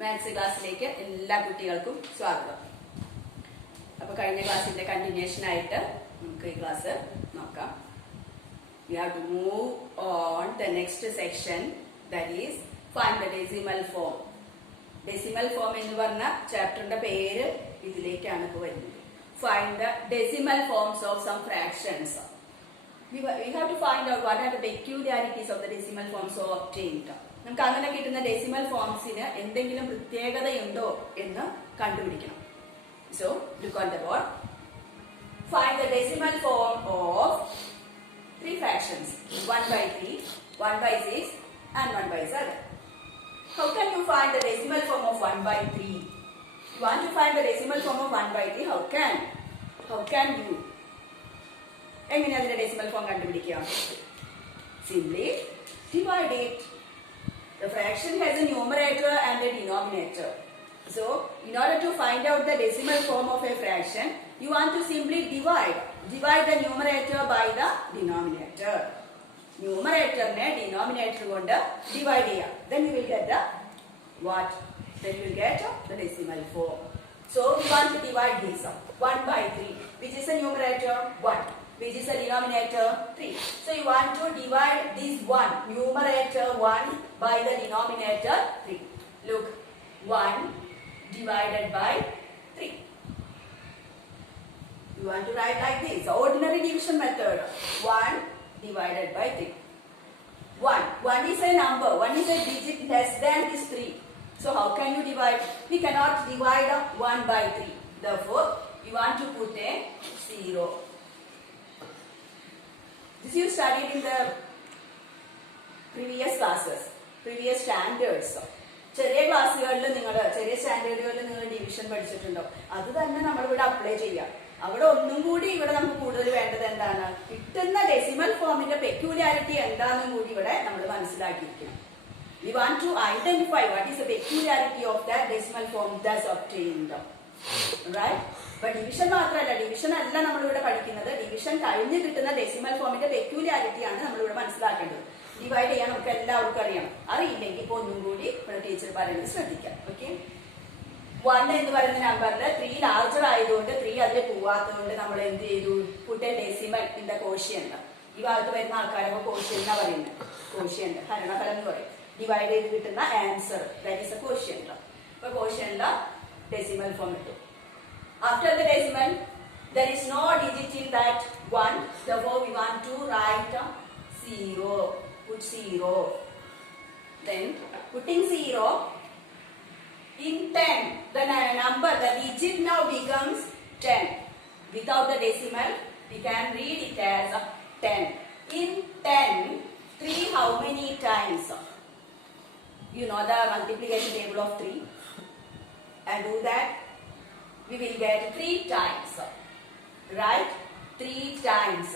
Maths ക്ലാസ്സിലേക്ക് എല്ലാ കുട്ടികൾക്കും സ്വാഗതം. അപ്പോൾ കഴിഞ്ഞ ക്ലാസ്സിന്റെ കണ്ടിന്യൂഷൻ ആയിട്ട് നമുക്ക് ഈ ക്ലാസ് നോക്കാം. We have to move on the next section, that is find the decimal form. Decimal form എന്ന് പറഞ്ഞ ചാപ്റ്ററിന്റെ പേര് ഇതിലേക്കാണ് ഇപ്പോൾ വരുന്നത്. Find the decimal forms of some fractions. We have to find out what are the peculiarities of the decimal forms so obtained. നമുക്ക് അങ്ങനെ കിട്ടുന്ന decimal ഫോംസിന് എന്തെങ്കിലും പ്രത്യേകതയുണ്ടോ എന്ന് കണ്ടുപിടിക്കണം. So look on the board. Find the decimal form of three fractions: 1/3, 1/6, and 1/7. How can you find the decimal form of 1/3? You want to find the decimal form of 1/3? How can you? എങ്ങനെ അതിന്റെ decimal form കണ്ടുപിടിക്കുക? Simply divide it. The fraction has a numerator and a denominator. So, in order to find out the decimal form of a fraction, you want to simply divide the numerator by the denominator. Numerator ne denominator kondu divide cheya. Then you will get the what? Then you will get the decimal form. So, we want to divide this 1/3, which is the numerator 1. Which is the denominator 3. So you want to divide this 1, numerator 1 by the denominator 3. Look, 1 divided by 3. You want to write like this, ordinary division method. 1 divided by 3. 1 is a number, 1 is a digit less than this 3. So how can you divide? We cannot divide 1 by 3. Therefore, you want to put a 0. This you studied in the previous classes, previous standards. ചെറിയ ക്ലാസ്സുകളിൽ ചെറിയ സ്റ്റാൻഡേർഡുകളിൽ നിങ്ങൾ division പഠിച്ചിട്ടുണ്ടോ? അത് തന്നെ നമ്മളിവിടെ apply ചെയ്യാം. അവിടെ ഒന്നും കൂടി ഇവിടെ നമുക്ക് കൂടുതൽ വേണ്ടത് എന്താണ്? കിട്ടുന്ന ഡെസിമൽ ഫോമിന്റെ പെക്യൂലിയാരിറ്റി എന്താണെന്നും കൂടി ഇവിടെ നമ്മൾ മനസ്സിലാക്കിയിരിക്കണം. We want to identify what is the peculiarity of that decimal form thus obtained. Right? But division മാത്രമല്ല, ഡിവിഷൻ അല്ല നമ്മളിവിടെ പഠിക്കുന്നത്. ഡിവിഷൻ കഴിഞ്ഞ് കിട്ടുന്ന ഡെസിമൽ ഫോമിന്റെ പെക്യൂലിയാരിറ്റി ആണ് നമ്മളിവിടെ മനസ്സിലാക്കേണ്ടത്. ഡിവൈഡ് ചെയ്യാൻ നമുക്ക് എല്ലാവർക്കും അറിയണം. അറിയില്ലെങ്കിൽ ഇപ്പോൾ ഒന്നും കൂടി ഇവിടെ ടീച്ചർ പറയുന്നത് ശ്രദ്ധിക്കാം. ഓക്കെ, 1 എന്ന് പറയുന്ന നമ്പറിൽ 3 ലാർജർ ആയതുകൊണ്ട് 3 അതിൽ പോവാത്തതുകൊണ്ട് നമ്മൾ എന്ത് ചെയ്തു? Put a decimal in the quotient. ഈ ഭാഗത്ത് വരുന്ന ആൾക്കാരൊക്കെ കോഷ്യന്റ് എന്നാ പറയുന്നത്. കോഷ്യന്റ് ഹരണഫലം എന്ന് പറയും. ഡിവൈഡ് ചെയ്ത് കിട്ടുന്ന answer, that is A quotient. അപ്പൊ കോഷ്യന്റ് ഡെസിമൽ ഫോം കിട്ടും. After the decimal, there is no digit in that 1. Therefore, we want to write 0. Put 0. Then, putting 0 in 10, the number, the digit now becomes 10. Without the decimal, we can read it as 10. In 10, 3 how many times? You know the multiplication table of 3. And do that. We will get 3 times, right? 3 times.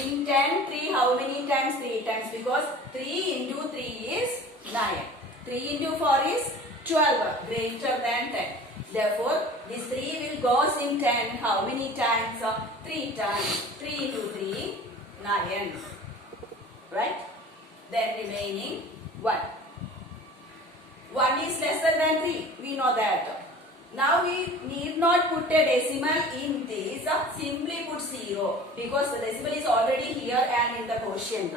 In 10, 3 how many times? 3 times, because 3 into 3 is 9. 3 into 4 is 12, greater than 10. Therefore, this 3 will goes in 10 how many times? 3 times. 3 into 3, 9. Right? Then remaining 1. 1 is lesser than 3. We know that. Now we need not put a decimal in this. Simply put 0 because the decimal is already here and in the quotient.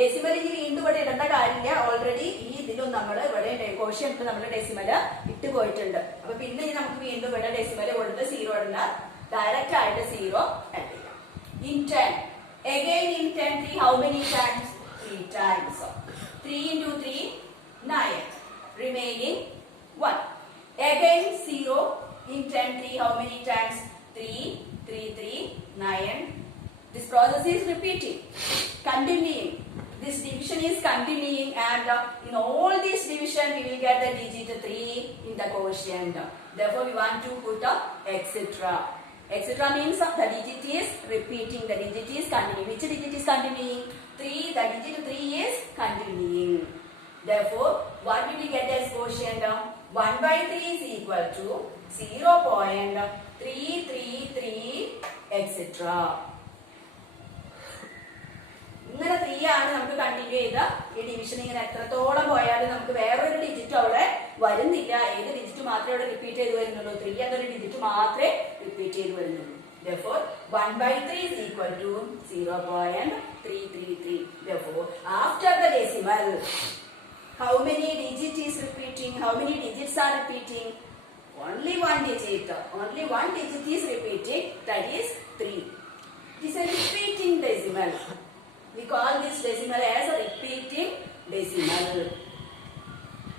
Decimal ഇനി വീണ്ടും ഇവിടെ ഇടേണ്ട കാര്യമില്ല. Already ഈ ഇതിലും നമ്മൾ ഇവിടെ quotient നമ്മൾ ഡെസിമൽ ഇട്ട് പോയിട്ടുണ്ട്. അപ്പൊ പിന്നെ നമുക്ക് വീണ്ടും ഇവിടെ ഡെസിമൽ കൊടുത്ത് 0 ഇടണ്ട, ഡയറക്റ്റ് ആയിട്ട് 0 ആഡ് ചെയ്യാം. In 10, again in 10, 3 how many times? 3 times. 3 into 3, 9. Remaining 1. Again 0 in 10, 3 how many times? 3, 3, 3, 9. This process is repeating, continuing. This division is continuing, and in all this division we will get the digit 3 in the quotient. Therefore we want to put etc. Etc means the digit is repeating, the digit is continuing. Which digit is continuing? 3, the digit 3 is continuing. Therefore, what will we get as quotient? 1/3 is equal to 0.333 etc. ഇങ്ങനെ 3 ആണ് നമുക്ക് continue ചെയ്ത ഈ division. ഇങ്ങനെ എത്രത്തോളം പോയാലും നമുക്ക് വേറൊരു ഡിജിറ്റ് അവിടെ വരുന്നില്ല. ഏത് ഡിജിറ്റ് മാത്രമേ അവിടെ റിപ്പീറ്റ് ചെയ്ത് വരുന്നുള്ളൂ? 3 എന്നൊരു ഡിജിറ്റ് മാത്രമേ റിപ്പീറ്റ് ചെയ്ത് വരുന്നുള്ളൂ. Therefore 1/3 is equal to 0.333. Therefore after the decimal, how many digits is repeating? How many digits are repeating? Only one digit. Only one digit is repeating. That is 3. It is a repeating decimal. We call this decimal as a repeating decimal.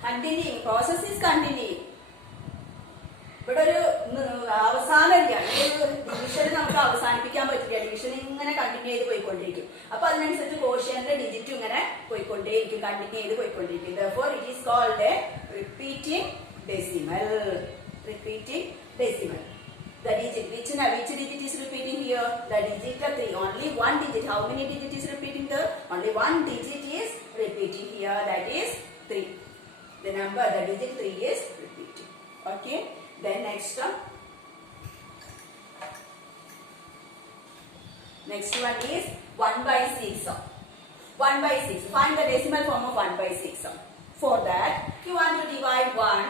Continuing. Process is continuing. ഇവിടെ ഒരു അവസാനമില്ല. Division നമുക്ക് അവസാനിപ്പിക്കാൻ പറ്റില്ല. Division ഇങ്ങനെ continue ചെയ്ത് പോയിക്കൊണ്ടിരിക്കും. അപ്പൊ അതിനനുസരിച്ച് കോഷ്യന്റെ ഡിജിറ്റ് ഇങ്ങനെ പോയിക്കൊണ്ടേയിരിക്കും, കണ്ടിന്യൂ ചെയ്ത് പോയിക്കൊണ്ടിരിക്കും. Therefore it is called a repeating decimal. Repeating decimal. The digit which digit is repeating here? The digit 3. Only one digit. How many digit is repeating there? Only one digit is repeating here. That is 3. The number, the digit 3 is repeating. Okay. Then next one is 1/6. 1/6. Find the decimal form of 1/6. For that, you want to divide 1.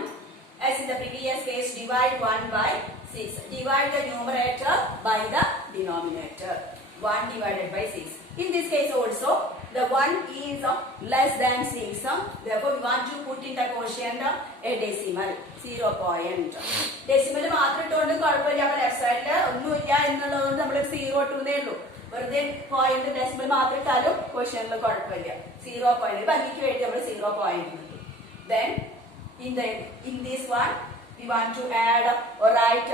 As in the previous case, divide 1 by 6. Divide the numerator by the denominator. 1 divided by 6. In this case also, the 1 is less than 6. Therefore, we want to put in the quotient a decimal. 0. Decimal മാത്രം ഇട്ടുകൊണ്ട് കുഴപ്പമില്ല. അപ്പൊ left സൈഡില് ഒന്നുമില്ല എന്നുള്ളത് നമ്മൾ 0 ഇട്ടുന്നേ ഉള്ളൂ. വെറുതെ പോയിന്റ് ഡെസിമൽ മാത്രം ഇട്ടാലും ക്വസ്റ്റ്യനിൽ കുഴപ്പമില്ല. 0 പോയിന്റ് ഭംഗിക്ക് വേണ്ടി നമ്മൾ 0 പോയിന്റ് ഇട്ടു. Then in this one we want to add or write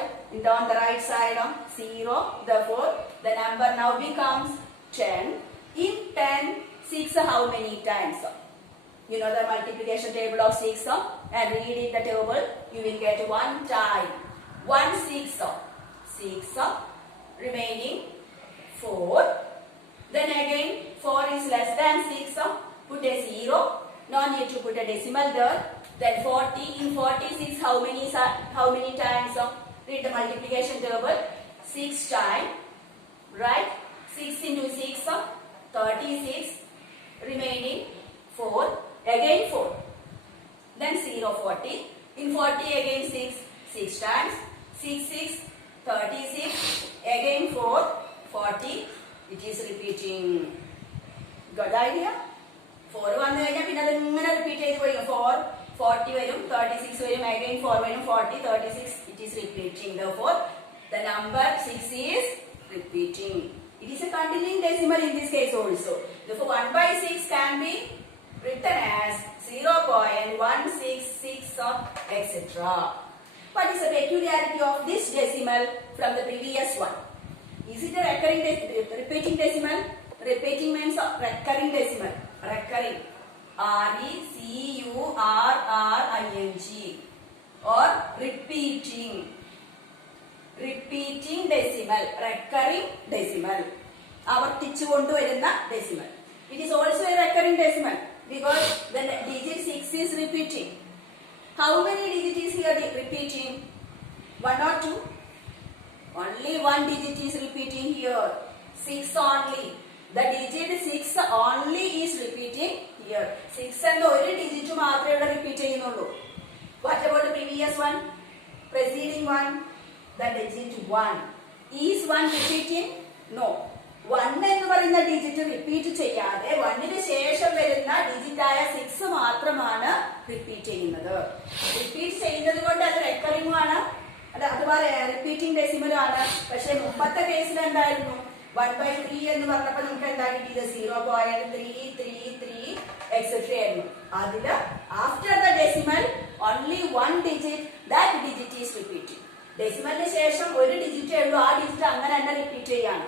on the right side 0. Therefore the number now becomes 10. In 10, 6 how many times? You know the multiplication table of 6 and read in the table. You will get 1 time. 1 6 6 remaining 4. Then again 4 is less than 6. Put a 0. No need to put a decimal there. Then 40. In 46 how many times? Read the multiplication table. 6 times. Right? 6 into 6 36. Remaining 4. Again 4. Then 0 40. In 40 again 6 times. 6 6 36. Again 4 40. It is repeating. Got the idea? 4 വന്നു കഴിഞ്ഞാൽ പിന്നെ അത് ഇങ്ങനെ repeat ചെയ്ത് പോയി. 4 40 വരും, 36 വരും, again 4 വരും, 40 36. It is repeating. Therefore the number 6 is repeating. It is a continuing decimal in this case also. Therefore 1/6 can be written as 0.166 etc. What is the peculiarity of this decimal from the previous one? Is it a repeating decimal? Repeating means recurring decimal. Recurring. RECURRING. Or repeating. Repeating decimal. Recurring decimal. ആവർത്തിച്ചു കൊണ്ടുവരുന്ന decimal. It is also a recurring decimal because the digit 6 is repeating. How many digits is here repeating? 1 or 2? Only one digit is repeating here. 6 only. The digit 6 only is repeating here. 6 and ഒരു digit മാത്രമേ ഇവിടെ repeat ചെയ്യുന്നുള്ളൂ. What about the previous one? Preceding one? The digit 1. Is 1 repeating? No. 1 എന്ന് പറയുന്ന digit repeat ചെയ്യാതെ 1ന് ശേഷം വരുന്ന digit ആയ 6 മാത്രമാണ് റിപ്പീറ്റ് ചെയ്യുന്നത്. റിപ്പീറ്റ് ചെയ്യുന്നത് കൊണ്ട് അത് റെക്കറിംഗ് ആണ്, അഥവാ റിപ്പീറ്റിംഗ് ഡെസിമലും ആണ്. പക്ഷെ മുമ്പത്തെ കേസിൽ എന്തായിരുന്നു? 1/3 എന്ന് പറഞ്ഞപ്പോൾ നമുക്ക് എന്താ കിട്ടിയത്? 0.333 എക്സെട്ര ആയിരുന്നു. അതില് after the decimal only 1 digit, that digit is repeating. ഡെസിമലിന് ശേഷം ഒരു ഡിജിറ്റേ ഉള്ളൂ, ആ ഡിജിറ്റ് അങ്ങനെ തന്നെ റിപ്പീറ്റ് ചെയ്യാണ്.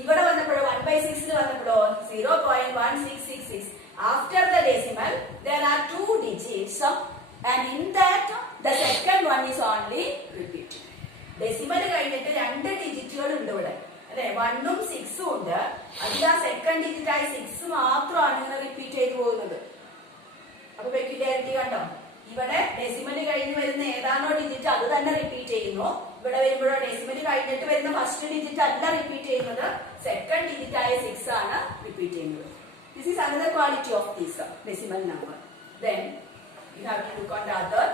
ഇവിടെ വന്നപ്പോഴോ 1/6 വന്നപ്പോഴോ 0.1666. After the decimal there are 2 digits and in that the second one is only repeated. Decimal കഴിഞ്ഞിട്ട് 2 ഡിജിറ്റുകൾ ഉണ്ട് ഇവിടെ അല്ലെ, 1 ഉം 6 ഉം ഉണ്ട്. അതിൽ ആ സെക്കൻഡ് ഡിജിറ്റ് ആയ 6 മാത്രമാണ് ഇങ്ങനെ റിപ്പീറ്റ് ചെയ്തു പോകുന്നത്. അപ്പൊ പെക്യുലാരിറ്റി കണ്ടോ? ഇവിടെ ഡെസിമൽ കഴിഞ്ഞ് വരുന്ന ഏതാണോ ഡിജിറ്റ് അത് തന്നെ റിപ്പീറ്റ് ചെയ്യുന്നു. ഇവിടെ വരുമ്പോഴോ ഡെസിമൽ കഴിഞ്ഞിട്ട് വരുന്ന ഫസ്റ്റ് ഡിജിറ്റ് അല്ല റിപ്പീറ്റ് ചെയ്യുന്നത്, സെക്കൻഡ് ഡിജിറ്റ് ആയ 6 ആണ് റിപ്പീറ്റ് ചെയ്യുന്നത്. This is another quality of this decimal number. Then You have to look on the other.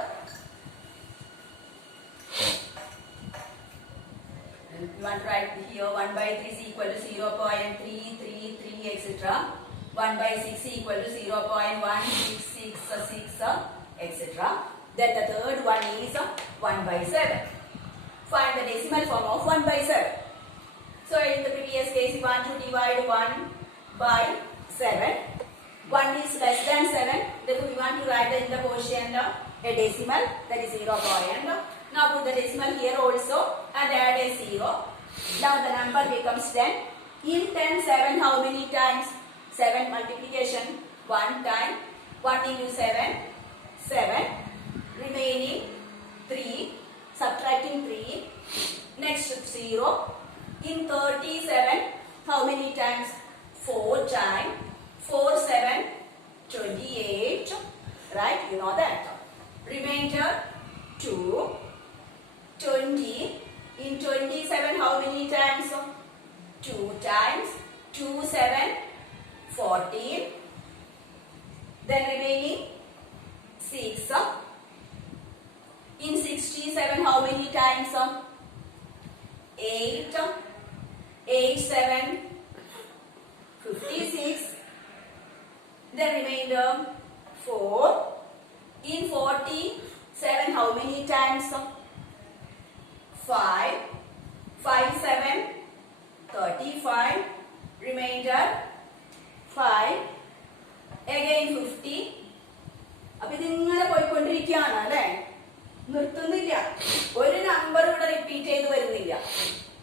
And you want to write here 1 by 3 is equal to 0.333 etc. 1 by 6 equal to 0.1666 etc. Then the third one is 1 by 7. Find the decimal form of 1 by 7. So in the previous case, you want to divide 1 by 7. 1 is less than 7. Therefore, we want to write in the quotient a decimal, that is 0. Now put the decimal here also and add a 0. Now the number becomes 10. In 10, 7 how many times? 7 multiplication 1 time. 1 into 7, 7. Remaining 3. Subtracting 3. Next 0. In 37, how many times? 4 times. 4, 7, 28. Right? You know that. Remainder 2. 20. In 27, how many times? 2 times. 2, 7, 14. Then remaining 6. In 67, how many times? 8. 8, 7, 56. Then remainder 4. In 47, how many times? 5. 5, 7, 35. Remainder 5. Again 50. അപ്പോൾ ഇതിങ്ങനെ പോയിക്കൊണ്ടിരിക്കുകയാണ് അല്ലേ, നിർത്തുന്നില്ല. ഒരു number ഇവിടെ repeat ചെയ്ത് വരുന്നില്ല.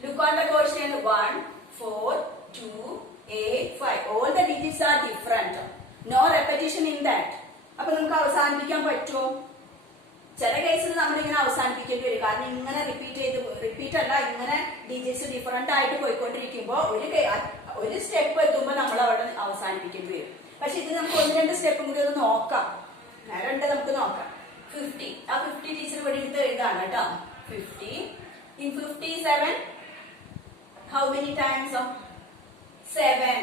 Look on the quotient 1, 4, 2, 8, 5. All the digits are different. No repetition in that. അപ്പൊ നമുക്ക് അവസാനിപ്പിക്കാൻ പറ്റുമോ? ചില കേസിൽ നമ്മൾ ഇങ്ങനെ അവസാനിപ്പിക്കേണ്ടി വരും. കാരണം ഇങ്ങനെ റിപ്പീറ്റ് അല്ല, ഇങ്ങനെ ഡിജിറ്റ്സ് ഡിഫറെന്റ് ആയിട്ട് പോയിക്കൊണ്ടിരിക്കുമ്പോൾ ഒരു സ്റ്റെപ്പ് എത്തുമ്പോൾ നമ്മൾ അവിടെ അവസാനിപ്പിക്കേണ്ടി വരും. പക്ഷെ ഇത് നമുക്ക് 1-2 സ്റ്റെപ്പും കൂടി ഒന്ന് നോക്കാം. രണ്ട് നമുക്ക് നോക്കാം. 50. ആ 50 ടീച്ചർ ഇവിടെ എടുത്ത് എഴുതാണ് കേട്ടോ. 50. In 57, how many times? 7.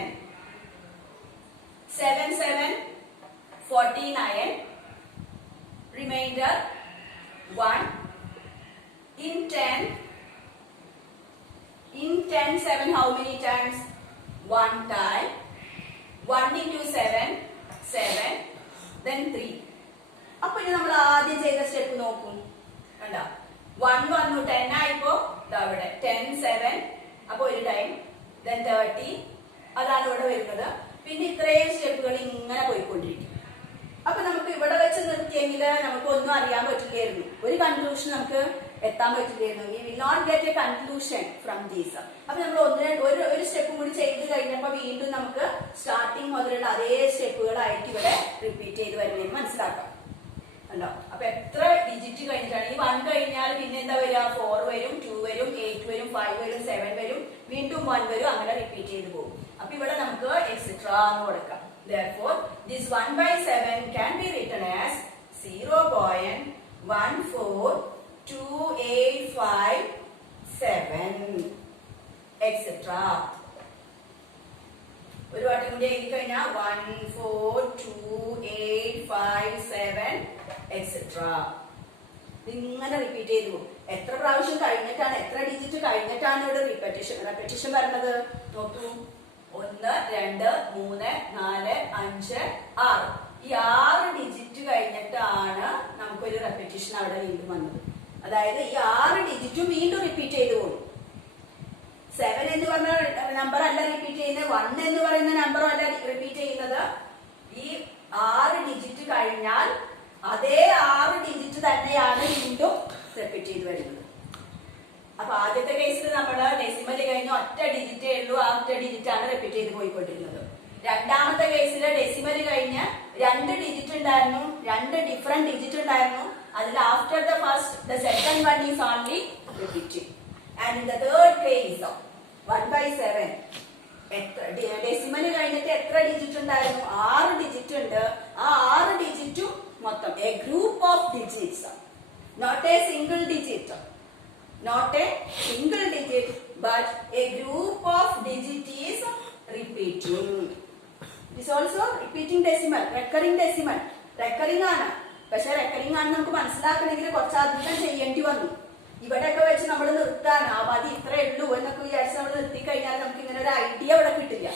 7, 7, 49. Remainder 1. In 10, 7, how many times? 1 time. 1 into 7, 7. Then 3. അപ്പൊ ഇനി നമ്മൾ ആദ്യം ചെയ്ത സ്റ്റെപ്പ് നോക്കും. കണ്ടോ, 1 വന്നു, 10 ആയിപ്പോ ഇവിടെ 10, 7. അപ്പൊ ഒരു ടൈം. Then 30. അതാണ് ഇവിടെ വരുന്നത്. പിന്നെ ഇത്രയും സ്റ്റെപ്പുകൾ ഇങ്ങനെ പോയിക്കൊണ്ടിരിക്കും. അപ്പൊ നമുക്ക് ഇവിടെ വെച്ച് നിർത്തിയെങ്കിൽ നമുക്ക് ഒന്നും അറിയാൻ പറ്റില്ലായിരുന്നു. ഒരു കൺക്ലൂഷൻ നമുക്ക് എത്താൻ പറ്റില്ലായിരുന്നു. We will not get a conclusion from this. അപ്പൊ നമ്മൾ ഒരു സ്റ്റെപ്പ് കൂടി ചെയ്ത് കഴിഞ്ഞപ്പോ വീണ്ടും നമുക്ക് സ്റ്റാർട്ടിങ് മുതലുള്ള അതേ സ്റ്റെപ്പുകളായിരിക്കും ഇവിടെ റിപ്പീറ്റ് ചെയ്ത് വരുന്നതെന്ന് മനസ്സിലാക്കാം. ഉണ്ടോ? അപ്പൊ എത്ര ഡിജിറ്റ് കഴിഞ്ഞിട്ടാണ് ഈ 1 കഴിഞ്ഞാൽ പിന്നെ എന്താ വരിക? 4 വരും, 2 വരും, 8 വരും, 5 വരും, 7 വരും, വീണ്ടും 1 വരും, അങ്ങനെ റിപ്പീറ്റ് ചെയ്ത് പോകും. അപ്പൊ ഇവിടെ നമുക്ക് എക്സെട്ര എന്ന് കൊടുക്കാം. Therefore, this 1 by 7 can be written as 0.142857 etc. ഒരു വട്ടം കൂടി എഴുതി കഴിഞ്ഞാൽ 14285 etc. ഇങ്ങനെ റിപ്പീറ്റ് ചെയ്തു പോകും. എത്ര പ്രാവശ്യം കഴിഞ്ഞിട്ടാണ്, എത്ര ഡിജിറ്റ് കഴിഞ്ഞിട്ടാണ് ഇവിടെ റെപ്പറ്റീഷൻ വരുന്നത് നോക്കൂ. 1, 2, 3, 4, 5, 6. ഈ 6 ഡിജിറ്റ് കഴിഞ്ഞിട്ടാണ് നമുക്കൊരു റെപ്പറ്റീഷൻ അവിടെ വീണ്ടും വന്നത്. അതായത് ഈ 6 ഡിജിറ്റും വീണ്ടും റിപ്പീറ്റ് ചെയ്തു പോകും. 7 എന്ന് പറഞ്ഞ നമ്പർ അല്ല റിപ്പീറ്റ് ചെയ്യുന്നത്, 1 എന്ന് പറയുന്ന നമ്പറും അല്ല റിപ്പീറ്റ് ചെയ്യുന്നത്. ഈ 6 ഡിജിറ്റ് കഴിഞ്ഞാൽ അതേ 6 ഡിജിറ്റ് തന്നെയാണ് വീണ്ടും റിപ്പീറ്റ് ചെയ്ത് വരുന്നത്. അപ്പൊ ആദ്യത്തെ കേസിൽ നമ്മൾ ഡെസിമൽ കഴിഞ്ഞ് ഒറ്റ ഡിജിറ്റേ ഉള്ളൂ, ആ ഒറ്റ ഡിജിറ്റ് ആണ് റിപ്പീറ്റ് ചെയ്ത് പോയിക്കൊണ്ടിരുന്നത്. രണ്ടാമത്തെ കേസിൽ ഡെസിമൽ കഴിഞ്ഞ് 2 ഡിജിറ്റ് ഉണ്ടായിരുന്നു, 2 ഡിഫറെന്റ് ഡിജിറ്റ് ഉണ്ടായിരുന്നു. അതിൽ after the first the second one is only repeating. And in the third case 1 by 7 decimal കഴിഞ്ഞിട്ട് എത്ര ഡിജിറ്റ് ഉണ്ടായിരുന്നു? 6 ഡിജിറ്റ് ഉണ്ട്. ആ 6 ഡിജിറ്റും മൊത്തം a group of digits, not a single digit, not a single digit but a group of digit is repeating. It is also repeating decimal, recurring ആണ്. പക്ഷെ recurring ആണെന്ന് നമുക്ക് മനസ്സിലാക്കണമെങ്കിൽ കുറച്ചധികം ചെയ്യേണ്ടി വന്നു. ഇവിടെയൊക്കെ വെച്ച് നമ്മൾ നിർത്താൻ മതി ഇത്രേ ഉള്ളൂ എന്നൊക്കെ വിചാരിച്ച് നമ്മൾ നിർത്തി കഴിഞ്ഞാൽ നമുക്ക് ഇങ്ങനെ ഒരു ഐഡിയ ഇവിടെ കിട്ടില്ല.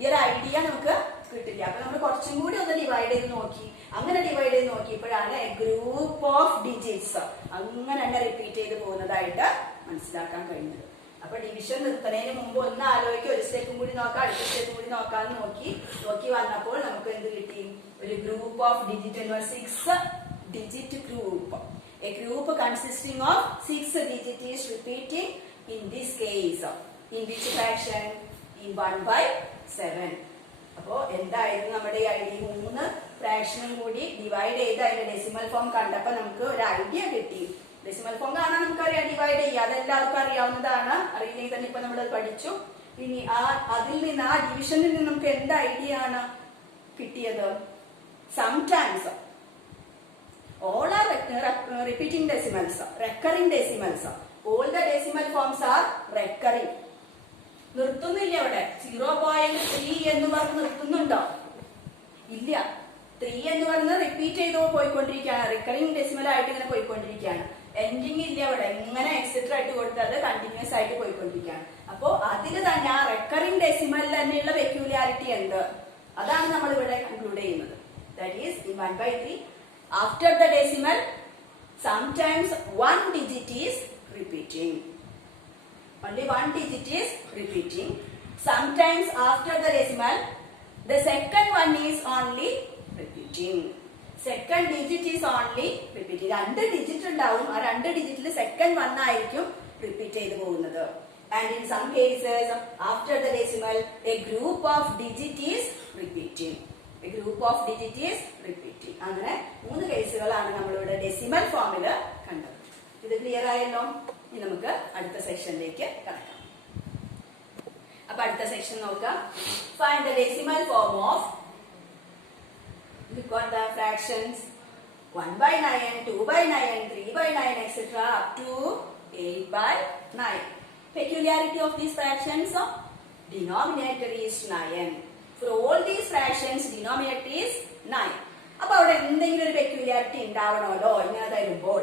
ഈ ഒരു ഐഡിയ നമുക്ക് കിട്ടില്ല. അപ്പൊ നമ്മൾ കുറച്ചും കൂടി ഒന്ന് ഡിവൈഡ് ചെയ്ത് നോക്കി. അങ്ങനെ ഡിവൈഡ് ചെയ്ത് നോക്കിയപ്പോഴാണ് എ ഗ്രൂപ്പ് ഓഫ് ഡിജിറ്റ്സ് അങ്ങനെ തന്നെ റിപ്പീറ്റ് ചെയ്ത് പോകുന്നതായിട്ട് മനസ്സിലാക്കാൻ കഴിഞ്ഞത്. അപ്പൊ ഡിവിഷൻ നിർത്തുന്നതിന് മുമ്പ് ഒന്ന് ആലോചിക്കുക, ഒരു സ്റ്റെപ്പും കൂടി നോക്കാം, അടുത്ത സ്റ്റെപ്പും കൂടി നോക്കാന്ന് നോക്കി വന്നപ്പോൾ നമുക്ക് എന്ത് കിട്ടി? ഒരു ഗ്രൂപ്പ് ഓഫ് ഡിജിറ്റ് എന്ന് പറഞ്ഞാൽ 6 digit group. A group consisting of 6 digits is repeating in this case. In which fraction? In 1/7. അപ്പോ എന്തായിരുന്നു നമ്മുടെ ഐഡിയ? 3 ഫ്രാക്ഷനും കൂടി ഡിവൈഡ് ചെയ്ത് അതിന്റെ ഡെസിമൽ ഫോം കണ്ടപ്പോ നമുക്ക് ഒരു ഐഡിയ കിട്ടി. ഡെസിമൽ ഫോം കാണാൻ നമുക്കറിയാം ഡിവൈഡ് ചെയ്യുക, അതെല്ലാവർക്കും അറിയാവുന്നതാണ്. അറിയില്ലെങ്കിൽ തന്നെ ഇപ്പൊ നമ്മൾ പഠിച്ചു. ഇനി അതിൽ നിന്ന് ആ ഡിവിഷനിൽ നിന്ന് നമുക്ക് എന്ത് ഐഡിയ ആണ് കിട്ടിയത്? Sometimes all are repeating decimals, recurring decimals. All the decimal forms are recurring. നിർത്തുന്നില്ല അവിടെ. 0.3 എന്ന് പറഞ്ഞ് നിർത്തുന്നുണ്ടോ? ഇല്ല. 3 എന്ന് പറഞ്ഞ് റിപ്പീറ്റ് ചെയ്തോ പോയിക്കൊണ്ടിരിക്കുകയാണ്. റിക്കറിംഗ് ഡെസിമൽ ആയിട്ട് ഇങ്ങനെ പോയിക്കൊണ്ടിരിക്കുകയാണ്. എൻഡിങ് ഇല്ല അവിടെ. ഇങ്ങനെ എക്സെട്ര ആയിട്ട് കൊടുത്ത് അത് കണ്ടിന്യൂസ് ആയിട്ട് പോയിക്കൊണ്ടിരിക്കുകയാണ്. അപ്പോ അതിൽ തന്നെ ആ റെക്കറിംഗ് ഡെസിമലിൽ തന്നെയുള്ള പെക്യൂലിയാരിറ്റി എന്ത്? അതാണ് നമ്മൾ ഇവിടെ കൺക്ലൂഡ് ചെയ്യുന്നത്. That is in 1/3 after the decimal sometimes one digit is repeating. Only one digit is repeating. Sometimes after the decimal the second one is only repeating. Second digit is only repeating. 2 digit ഉണ്ടാവും. ആ 2 ഡിജിറ്റിൽ second one ആയിരിക്കും repeat ചെയ്ത് പോകുന്നത്. And in some cases after the decimal a group of digit is repeating. A group of digit is repeating. അങ്ങനെ 3 കേസുകളാണ് നമ്മളിവിടെ decimal ഫോമിൽ കണ്ടത്. ഇത് ക്ലിയർ ആയല്ലോ? ഇനി നമുക്ക് അടുത്ത സെക്ഷനിലേക്ക് കടക്കാം. അപ്പൊ അടുത്ത സെക്ഷൻ നോക്കാം. Find the decimal form of, we got the fractions 1/9, 2/9, 3/9, etc. up to 8/9. Peculiarity of these fractions: denominator is 9. For all these fractions denominator is 9. അപ്പൊ അവിടെ എന്തെങ്കിലും ഒരു പെക്യൂലിയാരിറ്റി ഉണ്ടാവണമല്ലോ ഇങ്ങനെ തരുമ്പോൾ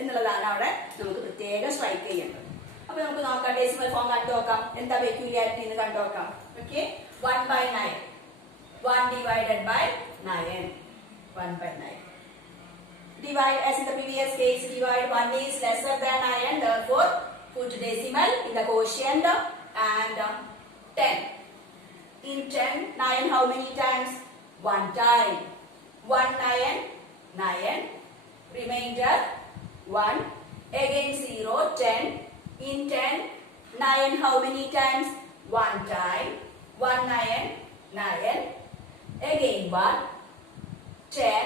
എന്നുള്ളതാണ് അവിടെ നമുക്ക് പ്രത്യേകം സ്ട്രൈക്ക് ചെയ്യേണ്ടത്. അപ്പൊ നമുക്ക് നോക്കാം, ഡെസിമൽ ഫോം കണ്ടു നോക്കാം. എന്താ പെക്യൂലിയാരിറ്റി എന്ന് കണ്ടു നോക്കാം. Okay, 1/9, 1 divided by 9, 1/9. Divide as in the previous case, divide 1 is lesser than 9, therefore put decimal in the quotient and 10. In 10, 9 how many times? 1 time. 1 9, 9. Remainder 1. Again 0, 10. In 10, 9 how many times? 1 time. 1 9, 9. Again 1. 10.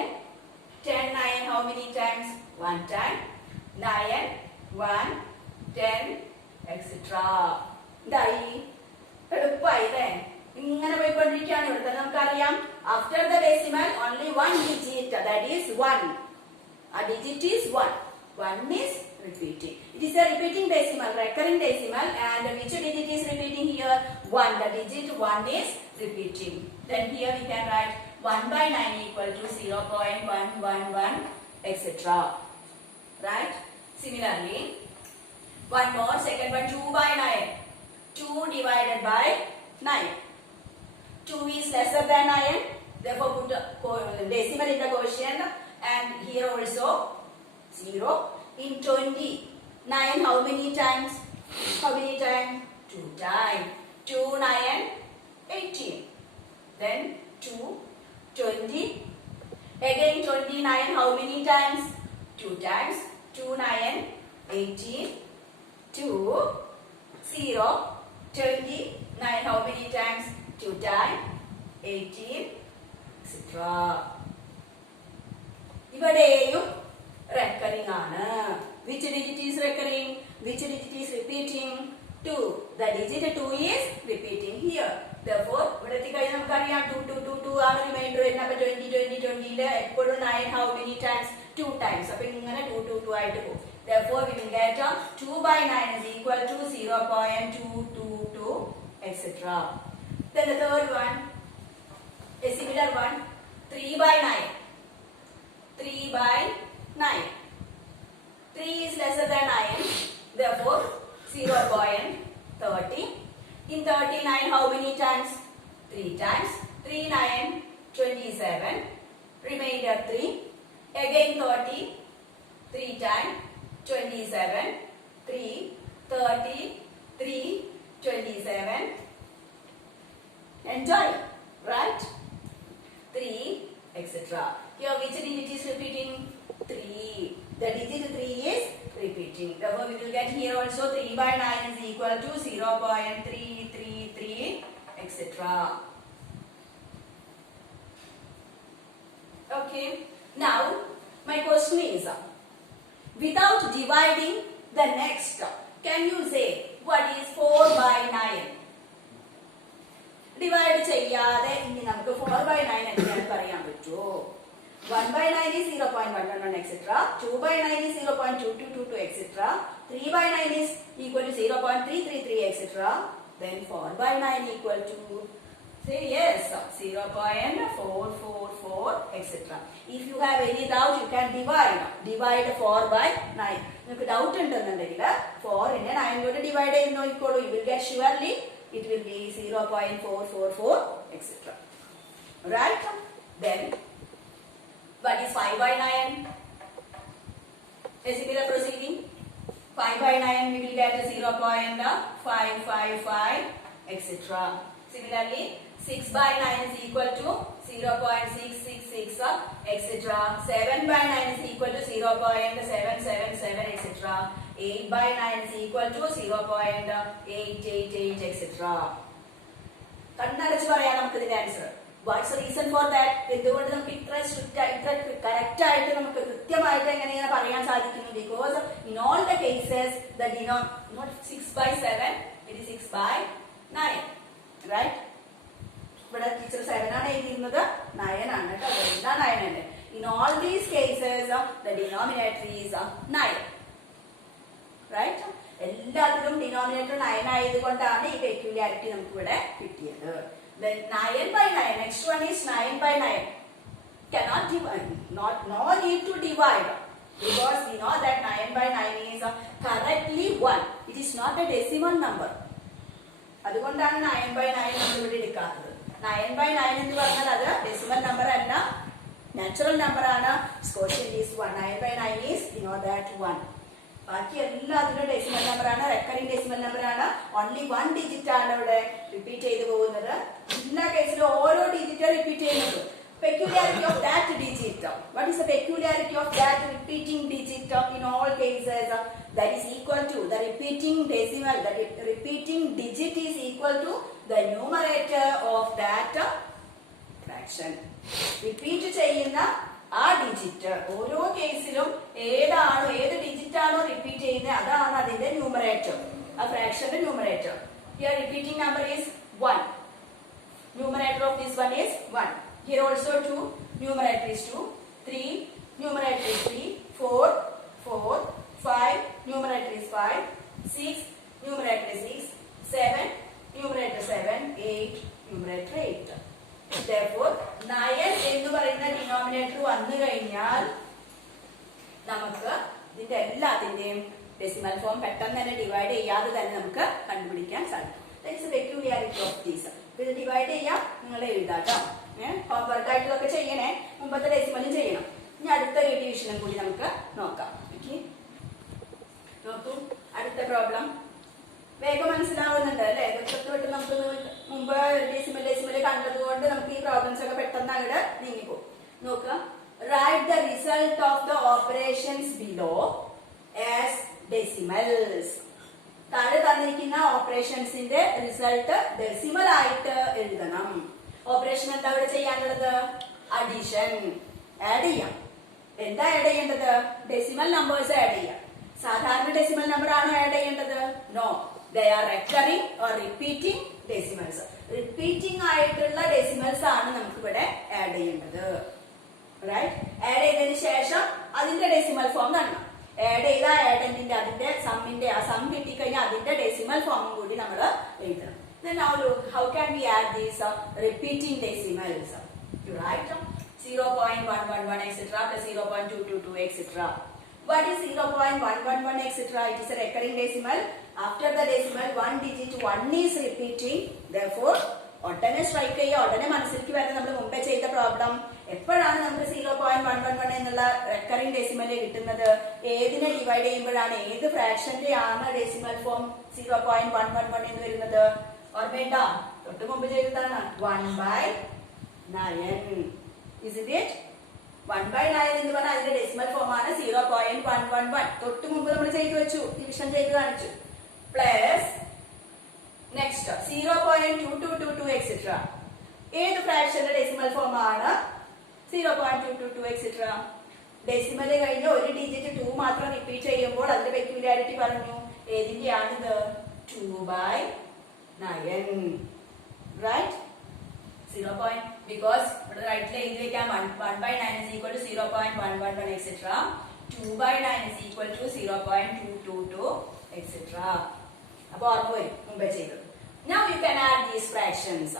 10 9 how many times? 1 time. 9, 1, 10, etc. ഇതായി എളുപ്പമായി അല്ലേ? ഇങ്ങനെ പോയിക്കൊണ്ടിരിക്കുകയാണ്. ഇവിടുത്തെ നമുക്കറിയാം after the decimal only 1 digit, that is 1. A digit is 1. 1 is repeating. It is a repeating decimal, recurring decimal, and which digit is repeating here? 1. The digit 1 is repeating. Then here we can write 1/9 equal to 0.111, etc. Right? Similarly, one more, second one, 2/9. 2 divided by 9. 2 is lesser than 9, therefore put decimal in the quotient, and here also 0. In 20, 9 how many times? How many times? 2 times. 2 9, 18. Then 2, 20. Again 29 how many times? 2 times. 2 9, 18. 2, 0, 20. 9 how many times? 2 times, 18, etc. ഇവിടെയും recurring ആണ്. Which digit is recurring? Which digit is repeating? 2. The digit 2 is repeating here. Therefore, ഇവിടെ എത്തിക്കഴിഞ്ഞാൽ നമുക്കറിയാം 2 2 2 2 ആണ് reminder വരുന്നത്. അപ്പൊ 20 20 20 എപ്പോഴും 9 how many times? 2 times. അപ്പൊ ഇങ്ങനെ 2 2 2 ആയിട്ട് പോകും. Therefore, we will get 2/9 is equal to 0.222, etc. Then the third one, a similar one, 3/9. 3/9. 0.30. In 39, how many times? 3 times. 3 9 27. Remainder 3. Again 30. 3 times 27. 3 30 3 27. Enjoy, right? 3, etc. Here which digit is repeating? 3. The digit 3 is repeating. Therefore we will get here also 3 by 9 is equal to 0.333, etc. Okay. Now my question is, without dividing the next, can you say what is 4 by 9? Divide ചെയ്യാതെ ഇനി നമുക്ക് 4 by 9 എങ്ങനെയാണ് പറയാൻ പറ്റുമോ? 1 by 9 is 0.111 etc. 2 by 9 is 0.2222 etc. 3 by 9 is equal to 0.333 etc. Then 4 by 9 equal to, say yes, 0.444 etc. If you have any doubt, you can divide 4 by 9. നിങ്ങൾക്ക് doubt ഉണ്ടെന്നുണ്ടെങ്കിൽ 4 നെ 9 കൊണ്ട് ഡിവൈഡ് ചെയ്ത് നോക്കിക്കോളൂ. You will get surely it will be 0.444 etc. Right? Then what is 5 by 9? A similar proceeding. 5 by 9 we will get 0.555 etc. Similarly 6 by 9 is equal to 0.666 etc. 7 by 9 is equal to 0.777 etc. 8 by 9 is equal to 0.888 etc. കണ്ണടച്ച് പറയാം നമുക്ക് ഇതിന്റെ answer. What's reason for that? എന്തുകൊണ്ട് നമുക്ക് ഇത്ര correct ആയിട്ട് നമുക്ക് കൃത്യമായിട്ട് എങ്ങനെയാണ് പറയാൻ സാധിക്കുന്നു? Because in all the cases the note 6 by 7, it is 6 by 9, right? ഇവിടെ ടീച്ചർ 7 ആണ് എഴുതിയിരുന്നത്, 9 ആണ് കേട്ടോ. അതെല്ലാം 9 ആണ്. In all these cases the denominator is 9, right? എല്ലാത്തിലും ഡിനോമിനേറ്റർ 9 ആയതുകൊണ്ടാണ് ഈ പെക്യുലാരിറ്റി നമുക്ക് ഇവിടെ കിട്ടിയത്. Then 9 by 9, next one is 9 by 9. Cannot divide, no need to divide, because we know that 9 by 9 is correctly 1. It is not a decimal number. അതുകൊണ്ടാണ് 9 by 9 നമ്മൾ ഇവിടെ എടുക്കാത്തത്. 9 by 9 എന്ന് പറഞ്ഞാൽ അത് ഡെസിമൽ നമ്പർ അല്ല, നാച്ചുറൽ നമ്പർ ആണ്. quotient is 1. 9 by 9 is, you know that, 1. ബാക്കി എല്ലാത്തിനും ഡെസിമൽ നമ്പർ ആണ്, റെക്കറിംഗ് ഡെസിമൽ നമ്പർ ആണ്. ഓൺലി 1 ഡിജിറ്റ് ആണ് ഇവിടെ റിപ്പീറ്റ് ചെയ്ത് പോകുന്നത്. എല്ലാ കേസിലും ഓരോ ഡിജിറ്റ് റിപ്പീറ്റ് ചെയ്യുന്നത്. Peculiarity of that digit. What is the peculiarity of that repeating digit in all cases? That is equal to the repeating decimal. The repeating digit is equal to the numerator of that fraction. Repeat ചെയ്യുന്ന ആ digit ഓരോ കേസിലും ഏത് digit ആണോ repeat ചെയ്യുന്നത് അതാണ് അതിന്റെ numerator, ആ ഫ്രാക്ഷന്റെ numerator. Here repeating number is 1. Numerator of this one is 1. Here also 2. Numerator is 2. 3. Numerator is 3. 4. 4. 5. Numerator is 5. 6. Numerator is 6. 7. Numerator 7. 8. Numerator 8. Therefore 9 എന്ന് പറയുന്ന ഡിനോമിനേറ്റർ വന്നു കഴിഞ്ഞാൽ നമുക്ക് ഇതിന്റെ എല്ലാത്തിന്റെയും ഡെസിമൽ ഫോം പെട്ടെന്ന് തന്നെ ഡിവൈഡ് ചെയ്യാതെ തന്നെ നമുക്ക് കണ്ടുപിടിക്കാൻ സാധിക്കും. That is the peculiarity of this. ഇത് ഡിവൈഡ് ചെയ്യാം, നിങ്ങൾ എഴുതാട്ടോ. ഹോംവർക്ക് ആയിട്ടൊക്കെ ചെയ്യണേ, മുമ്പത്തെ ഡെസിമലും ചെയ്യണം. ഇനി അടുത്തൊരു ഡിവിഷനും കൂടി നമുക്ക് നോക്കാം. ഓക്കെ, നോക്കൂ അടുത്ത പ്രോബ്ലം. വേഗം മനസ്സിലാവുന്നുണ്ട് അല്ലെ? തൊട്ട് നമുക്ക് മുമ്പ് ഡെസിമൽ കണ്ടതുകൊണ്ട് നമുക്ക് ഈ പ്രോബ്ലംസ് ഒക്കെ പെട്ടെന്ന് അങ്ങോട്ട് നീങ്ങിപ്പോകും. നോക്കുക, write the result of the operations below as decimals. താഴെ തന്നിരിക്കുന്ന ഓപ്പറേഷൻസിന്റെ റിസൾട്ട് ഡെസിമൽ ആയിട്ട് എഴുതണം. ഓപ്പറേഷൻ എന്താ ഇവിടെ ചെയ്യാനുള്ളത്? അഡീഷൻ, ആഡ് ചെയ്യാം. എന്താ ആഡ് ചെയ്യേണ്ടത്? ഡെസിമൽ നമ്പേഴ്സ് ആഡ് ചെയ്യാം. സാധാരണ ഡെസിമൽ നമ്പർ ആണോ ആഡ് ചെയ്യേണ്ടത്? No, they are recurring or repeating decimals. Repeating ആയിട്ടുള്ള ഡെസിമൽസ് ആണ് നമുക്ക് ഇവിടെ ആഡ് ചെയ്യേണ്ടത്. റൈറ്റ്? ആഡ് ചെയ്തതിനു ശേഷം അതിന്റെ ഡെസിമൽ ഫോം കാണണം. ആഡ് ചെയ്ത ആഡന്റിന്റെ അതിന്റെ സമ്മിന്റെ ആ സം കിട്ടിക്കഴിഞ്ഞാൽ അതിന്റെ ഡെസിമൽ ഫോമും കൂടി നമ്മൾ എഴുതണം. Then now look, how can we add these repeating decimals? You write 0.111 etc. plus 0.222 etc. What is 0.111 etc.? It is a recurring decimal. After the decimal, one digit 1 is repeating. Therefore, ഒട്ടനെ strike ചെയ്യുക, ഒട്ടനെ മനസ്സിലേക്ക് വരുന്ന നമ്മൾ മുമ്പേ ചെയ്ത problem. എപ്പോഴാണ് നമുക്ക് 0.111 എന്നുള്ള recurring decimal കിട്ടുന്നത്? ഏതിനെ ഡിവൈഡ് ചെയ്യുമ്പോഴാണ്, ഏത് ഫ്രാക്ഷന്റെ ആണ് ഡെസിമൽ ഫോം 0.111 എന്ന് വരുന്നത്? ഓർമ്മയുണ്ടോ? തൊട്ട് മുമ്പ് ചെയ്തതാണ് 1/9. Is it it? 1/9 എന്ന് പറഞ്ഞാൽ അതിന്റെ ഡെസിമൽ ഫോം ആണ് 0.111. തൊട്ട് മുമ്പ് നമ്മൾ ചെയ്തു വെച്ചു, ഡിവിഷൻ ചെയ്ത് കാണിച്ചു. Plus next 0.2222 etcetera. ഏത് ഫ്രാക്ഷന്റെ ഡെസിമൽ ഫോം ആണ് 0.222 എക്സെട്ര? ഡെസിമൽ കഴിഞ്ഞ് ഒരു ഡിജിറ്റ് 2 മാത്രം റിപ്പീറ്റ് ചെയ്യുമ്പോൾ അതിന്റെ പെക്യുലാരിറ്റി പറഞ്ഞു. ഏതിന്റെയാണിത്? 2/9. റൈറ്റ്? 0. Because ഇവിടെ റൈറ്റിൽ എഴുതി വെക്കാം 1/9 is equal to 0.111 etc. 2/9 is equal to 0.222 etc. അപ്പോൾ ഓർമ്മ വരും മുമ്പേ ചെയ്തത്. Now you can add these fractions.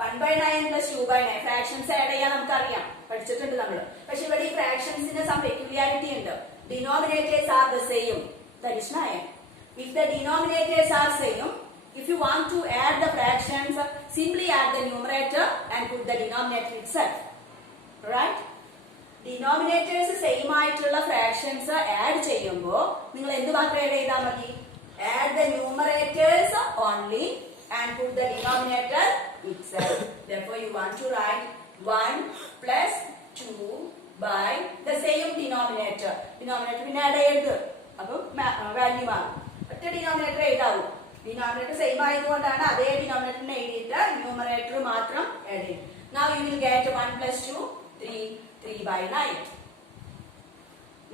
1/9 plus 2/9 fractions add ചെയ്യാൻ നമുക്കറിയാം, പഠിച്ചിട്ടുണ്ട് നമ്മൾ. പക്ഷെ ഇവിടെ ഈ ഫ്രാക്ഷൻസിന് സം പെക്യുലാരിറ്റി ഉണ്ട്. Denominators are the same. That is 9. If the denominators are same, if you want to add the fractions, simply add the numerator and put the denominator itself. Right? Denominators same ആയിട്ടുള്ള fractions add ചെയ്യുമ്പോൾ നിങ്ങൾ എന്ത് മാത്രം add ചെയ്താൽ മതി? Add the numerators only and put the denominator itself. Therefore, you want to write 1 plus 2 by the same denominator. Denominator പിന്നെ add ചെയ്യരുത്, അപ്പോൾ വാല്യൂ മാറും. ഒറ്റ ഡിനോമിനേറ്റർ എഴുതാവൂ. ഡിനോമിനേറ്റർ സെയിം ആയതുകൊണ്ടാണ് അതേ ഡിനോമിനേറ്ററിനെ എഴുതിയിട്ട് ന്യൂമറേറ്റർ മാത്രം ആഡ് ചെയ്യും. Now you will get 1 plus 2, 3, 3/9.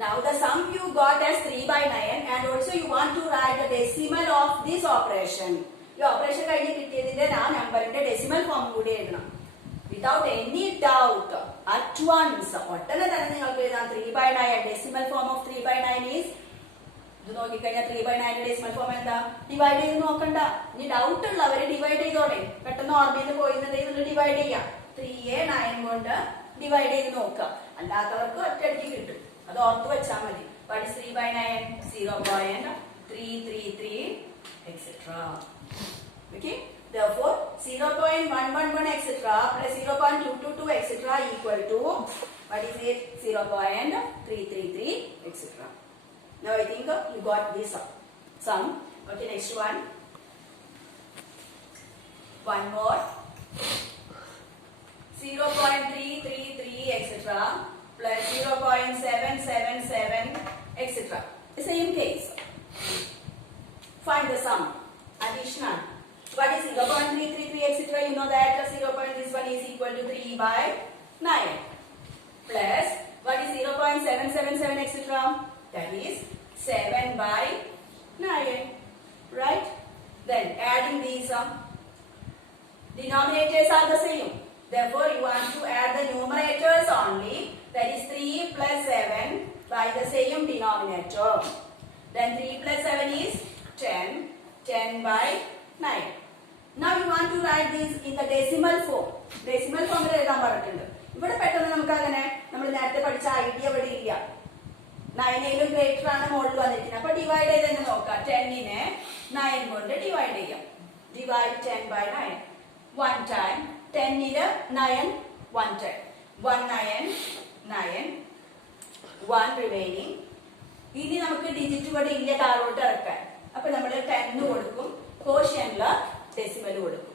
Now the sum you got as 3/9 and also you want to write the decimal of this operation. ഈ ഓപ്പറേഷൻ കഴിഞ്ഞ് കിട്ടിയതിന്റെ ആ നമ്പറിന്റെ ഡെസിമൽ ഫോം കൂടി എഴുതണം. Without any doubt, at once, ഒട്ടനെ തന്നെ നിങ്ങൾക്ക് എഴുതാം 3/9. ഡെസിമൽ ഫോം ഓഫ് 3/9 is, ഇത് നോക്കിക്കഴിഞ്ഞാൽ 3/9 ഡെസിമൽ ഫോം എന്താ? ഡിവൈഡ് ചെയ്ത് നോക്കണ്ട. ഇനി ഡൗട്ട് ഉള്ളവര് ഡിവൈഡ് ചെയ്തോടെ, പെട്ടെന്ന് ഓർമ്മയിൽ പോയിരുന്നത് ഡിവൈഡ് ചെയ്യാം. 3യെ 9 കൊണ്ട് ഡിവൈഡ് ചെയ്ത് നോക്കുക. അല്ലാത്തവർക്ക് ഒറ്റയടിക്ക് കിട്ടും, അത് ഓർത്ത് വെച്ചാൽ മതി. What is 3/9? 0.333 etc. Okay? Therefore, 0.111 etc. plus 0.222 etc. equal to, what is it? 0.333 etc. Now I think you got this sum. Okay, next one. One more. 0.333 etc. plus 0.777 etc. The same case. Find the sum. Additional. What is 0.333 etc.? You know that this one is equal to 3/9. Plus, what is 0.777 etc.? That is 7/9. Right? Then adding these denominators are the same. Therefore, you want to add the numerators only. That is 3 plus 7 by the same denominator. Then 3 plus 7 is 10. 10/9. Now you want to write this in the decimal form. Decimal form എഴുതാൻ പറഞ്ഞിട്ടുണ്ട്. ഇവിടെ പെട്ടെന്ന് നമുക്ക് അങ്ങനെ നമ്മൾ നേരത്തെ പഠിച്ച idea ഇവിടെ ഇല്ല. 9ലും ഗ്രേറ്റർ ആണ് മോളിൽ വന്നിരിക്കുന്നത്. അപ്പൊ ഡിവൈഡ് ചെയ്ത് തന്നെ നോക്കാം. 10നെ 9 കൊണ്ട് ഡിവൈഡ് ചെയ്യാം. Divide 10/9. 1 time. 10ല് 9 1 time. 1 9 9. 1 remaining. ഇനി നമുക്ക് ഡിജിറ്റ് ഇവിടെ ഇല്ല താഴോട്ട് ഇറക്കാൻ. അപ്പൊ നമ്മൾ 10 കൊടുക്കും, കോഷ്യന്റില് ഡെസിമൽ കൊടുക്കും.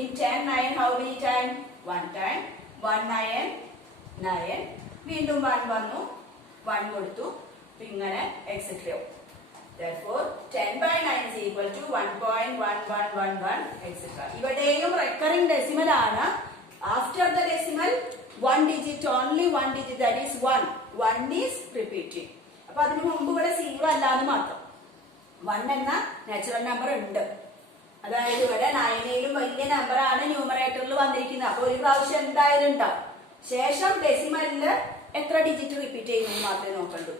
In 10 9 how many time? 1 time. 1 9 9. വീണ്ടും 1 വന്നു, 1 കൊടുത്തു, ഇങ്ങനെ etcetera. Therefore 10/9 is equal to 1.1111 etc. ഇവിടെയും റെക്കറിംഗ് ഡെസിമൽ ആണ്. After the decimal, one digit, only one digit, that is 1. 1 is repeating. അപ്പൊ അതിന് മുമ്പ് ഇവിടെ 0 അല്ലാന്ന് മാത്രം. 1 എന്ന നാച്ചുറൽ നമ്പർ ഉണ്ട്. അതായത് ഇവിടെ 9ലും വലിയ നമ്പറാണ് ന്യൂമറേറ്ററിൽ വന്നിരിക്കുന്നത്. അപ്പൊ ഒരു പ്രാവശ്യം എന്തായാലും ഉണ്ടാവും. ശേഷം ഡെസിമലില് എത്ര ഡിജിറ്റ് റിപ്പീറ്റ് ചെയ്യുന്നത് മാത്രമേ നോക്കണ്ടൂ.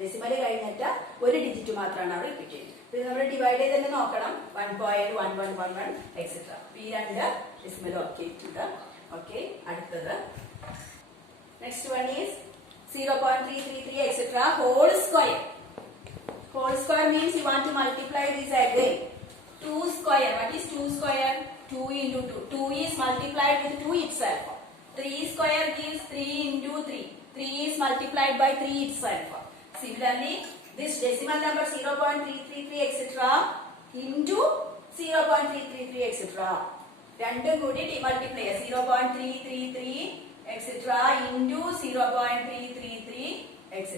ഡെസിമൽ കഴിഞ്ഞിട്ട് ഒരു ഡിജിറ്റ് മാത്രമാണ് അവിടെ റിപ്പീറ്റ് ചെയ്യുന്നത്. ഇത് നമ്മൾ ഡിവൈഡ് ചെയ്ത് തന്നെ നോക്കണം. 1.1111 എക്സെട്ര. ഈ രണ്ട് ഡെസിമൽ ഓക്കെ ഇട്ടുണ്ട്. ഓക്കെ, അടുത്തത് next one is 0.333 etc. whole square. Whole square means you want to multiply this again. 2 square. What is 2 square? 2 into 2. 2 is multiplied with 2 itself. 3 square gives 3 into 3. 3 is multiplied by 3 itself. Similarly, this decimal number 0.333 etc. into 0.333 etc. രണ്ടും കൂടി multiply 0.333 etc. into 0.333 etc.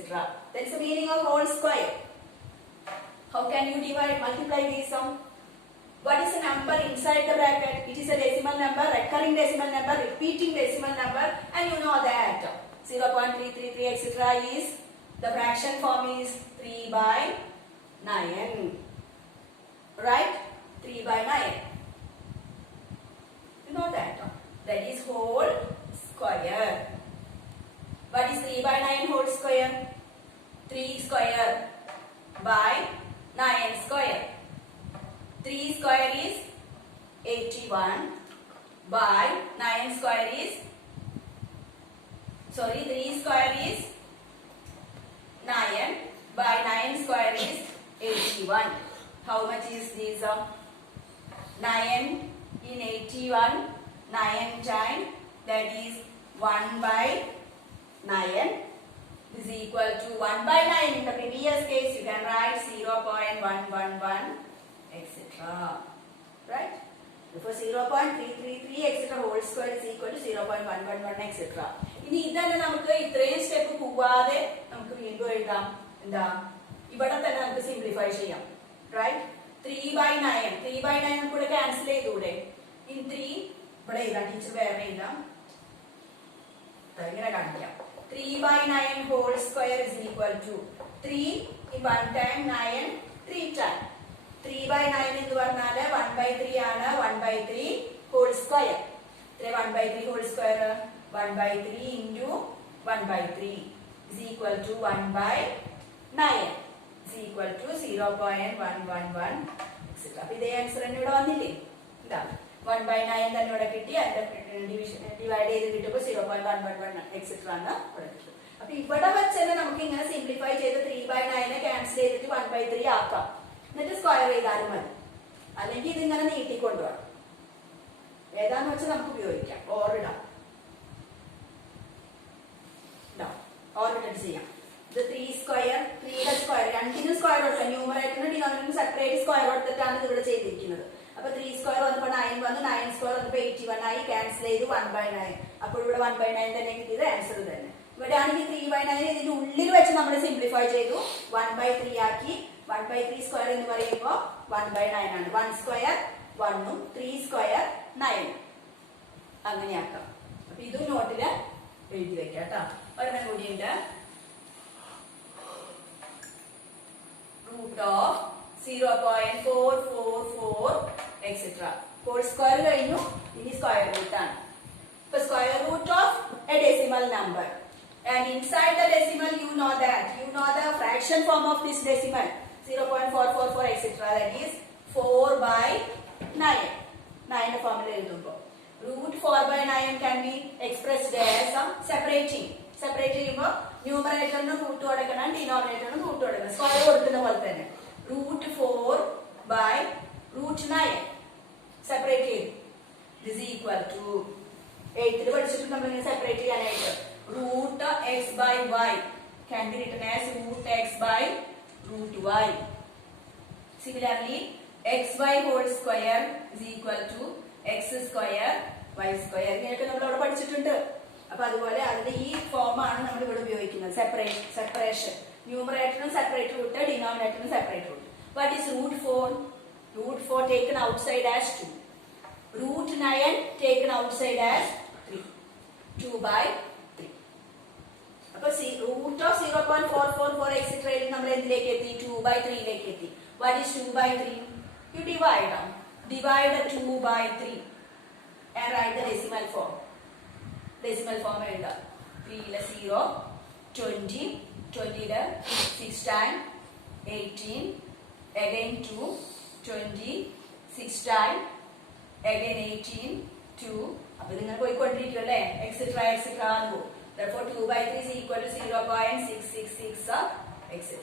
That is the meaning of whole square. How can you divide, multiply these sum? What is the number inside the bracket? It is a decimal number, recurring decimal number, repeating decimal number, and you know that 0.333 etc. is the fraction form is 3 by 9. Right? 3 by 9. You know that. That is whole square. What is 3 by 9 whole square? 3 square by 9 square. 3 square is 81 by 9 square is 3 square is 9 by 9 square is 81. How much is this? 9 in 81, 9 times, that is 1 by 9 is equal to 1 by 9. In the previous case, you can write 0.111 etc. Right? Therefore, 0.333 etc. whole square is equal to 0.111 etc. ഇനി ഇതന്നെ നമുക്ക് ഇത്രയും step പോവാതെ നമുക്ക് വീണ്ടും എഴുതാം. എന്താ? ഇവിടെ തന്നെ നമുക്ക് സിംപ്ലിഫൈ ചെയ്യാം. റൈറ്റ്? 3 by 9. 3 by 9 കൂടെ ക്യാൻസൽ ചെയ്തൂടെ? ഇൻ 3 ഇവിടെ എഴുതാം. ടീച്ചർ വേറെ എഴുതാം. ഇങ്ങനെ കാണിക്കാം. 3 by 9 whole square is equal to 3 in 1 time 9 3 time. 3 by 9 എന്ന് പറഞ്ഞാൽ 1 by 3 ആണ്. 1 by 3 whole square. 1 by 3 whole square 1 by 3 into 1 by 3 is equal to 1 by 9 is equal to 0.111 etc. അപ്പോൾ ഇതേ ആൻസർ തന്നെ ഇവിടെ വന്നില്ലേ? ഇതാ 1 by 9 തന്നെ ഇവിടെ കിട്ടി. അതിന്റെ ഡിവിഷൻ ഡിവൈഡ് ചെയ്ത് കിട്ടുമ്പോൾ 0.111 etc. ആണ് ഇവിടെ കിട്ടും. അപ്പൊ ഇവിടെ വെച്ച് തന്നെ നമുക്ക് ഇങ്ങനെ സിംപ്ലിഫൈ ചെയ്ത് 3 by 9 ക്യാൻസൽ ചെയ്തിട്ട് 1 by 3 ആക്കാം. എന്നിട്ട് സ്ക്വയർ ചെയ്താലും മതി. അല്ലെങ്കിൽ ഇതിങ്ങനെ നീട്ടിക്കൊണ്ടുപോകണം. ഏതാന്ന് വെച്ചാൽ നമുക്ക് ഉപയോഗിക്കാം. ഓറിടാം. ഓറിട്ട് ചെയ്യാം. ഇത് 3 സ്ക്വയർ 3യുടെ സ്ക്വയർ രണ്ടിനും സ്ക്വയർ കൊടുക്കാം. ന്യൂമറേറ്ററിനും ഡിനോമിനേറ്ററിനും സെപ്പറേറ്റ് സ്ക്വയർ കൊടുത്തിട്ടാണ് ഇത് ഇവിടെ ചെയ്തിരിക്കുന്നത്. അപ്പൊ 3 സ്ക്വയർ വന്നപ്പോൾ 9 വന്നു. 9 സ്ക്വയർ വന്നപ്പോൾ 81 ആയി. ക്യാൻസൽ ചെയ്ത് 1 by 9. അപ്പോൾ ഇവിടെ 1 by 9 തന്നെ കിട്ടിയത് ആൻസർ തന്നെ. ഇവിടെ ആണെങ്കിൽ 3 by 9 ഇതിന്റെ ഉള്ളിൽ വെച്ച് നമ്മൾ സിംപ്ലിഫൈ ചെയ്തു. 1 by 3 ആക്കി. 1 by 3 സ്ക്വയർ എന്ന് പറയുമ്പോൾ 1 by 9 ആണ്. 1 സ്ക്വയർ 1ഉം 3 സ്ക്വയർ 9. അങ്ങനെയാക്കാം. അപ്പൊ ഇതും നോട്ടില് എഴുതി വെക്കാം കേട്ടോ. ഒരെണ്ണം കൂടിയുണ്ട്. Root of 0.444 etc. Whole square കഴിഞ്ഞു. ഇനി സ്ക്വയർ റൂട്ട് ആണ്. ഇപ്പൊ square root of a decimal number. And inside the decimal, you know the fraction form of this decimal 0.444 etc. That is 4 by 9. 9 formula എഴുതുമ്പോൾ root 4 by 9 can be expressed as separating. Separate ചെയ്യുമ്പോൾ ന്യൂമറേറ്ററിന് root കൊടുക്കണം, ഡിനോമിനേറ്ററിന് root കൊടുക്കണം. Square കൊടുക്കുന്ന പോലെ തന്നെ root 4 by root 9 separate ചെയ്തു. This is equal to 8th പഠിച്ചിട്ട് നമ്മൾ ഇങ്ങനെ സെപ്പറേറ്റ് ചെയ്യാനായിട്ട് root x by y can be written as root x by root y. Similarly, xy whole square is equal to x square y square. ഇങ്ങനെയൊക്കെ നമ്മൾ അവിടെ പഠിച്ചിട്ടുണ്ട്. അപ്പൊ അതുപോലെ അതിന്റെ ഈ ഫോം ആണ് നമ്മൾ ഇവിടെ ഉപയോഗിക്കുന്നത്. സെപ്പറേഷൻ ന്യൂമറേറ്ററിന് സെപ്പറേറ്റ് റൂട്ട്, ഡിനോമിനേറ്ററിന് separate root. What is root 4? Root 4 taken outside as 2. Root 9 taken outside as 3. 2 by 3. അപ്പൊ റൂട്ട് ഓഫ് 0.444 etc. നമ്മൾ എന്തിലേക്ക് എത്തി? 2 by 3 ലേക്ക് എത്തി. What is 2 by 3? You divide 2 by 3 and write the decimal form. Decimal form എഴുതാം. 3 ലെ 0, 20, 20 ലെ 6 time, 18, again 2, 20, 6 time, again 18, 2. അപ്പൊ നിങ്ങൾ പോയിക്കൊണ്ടിരിക്കും അല്ലേ? എക്സെട്ര എക്സെട്ര എന്ന് പോകും. Therefore, 2 by 3 is equal to 0.666, etc.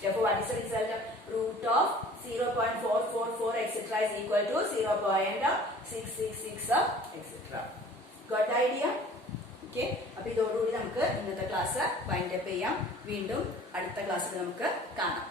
Therefore, what is the result? Root of 0.444, etc. is equal to 0.666, etc. Got the idea? Okay. അപ്പോൾ ഇതോടുകൂടി നമുക്ക് ഇന്നത്തെ ക്ലാസ് വൈൻഡ് അപ്പ് ചെയ്യാം. വീണ്ടും അടുത്ത ക്ലാസ്സിൽ നമുക്ക് കാണാം.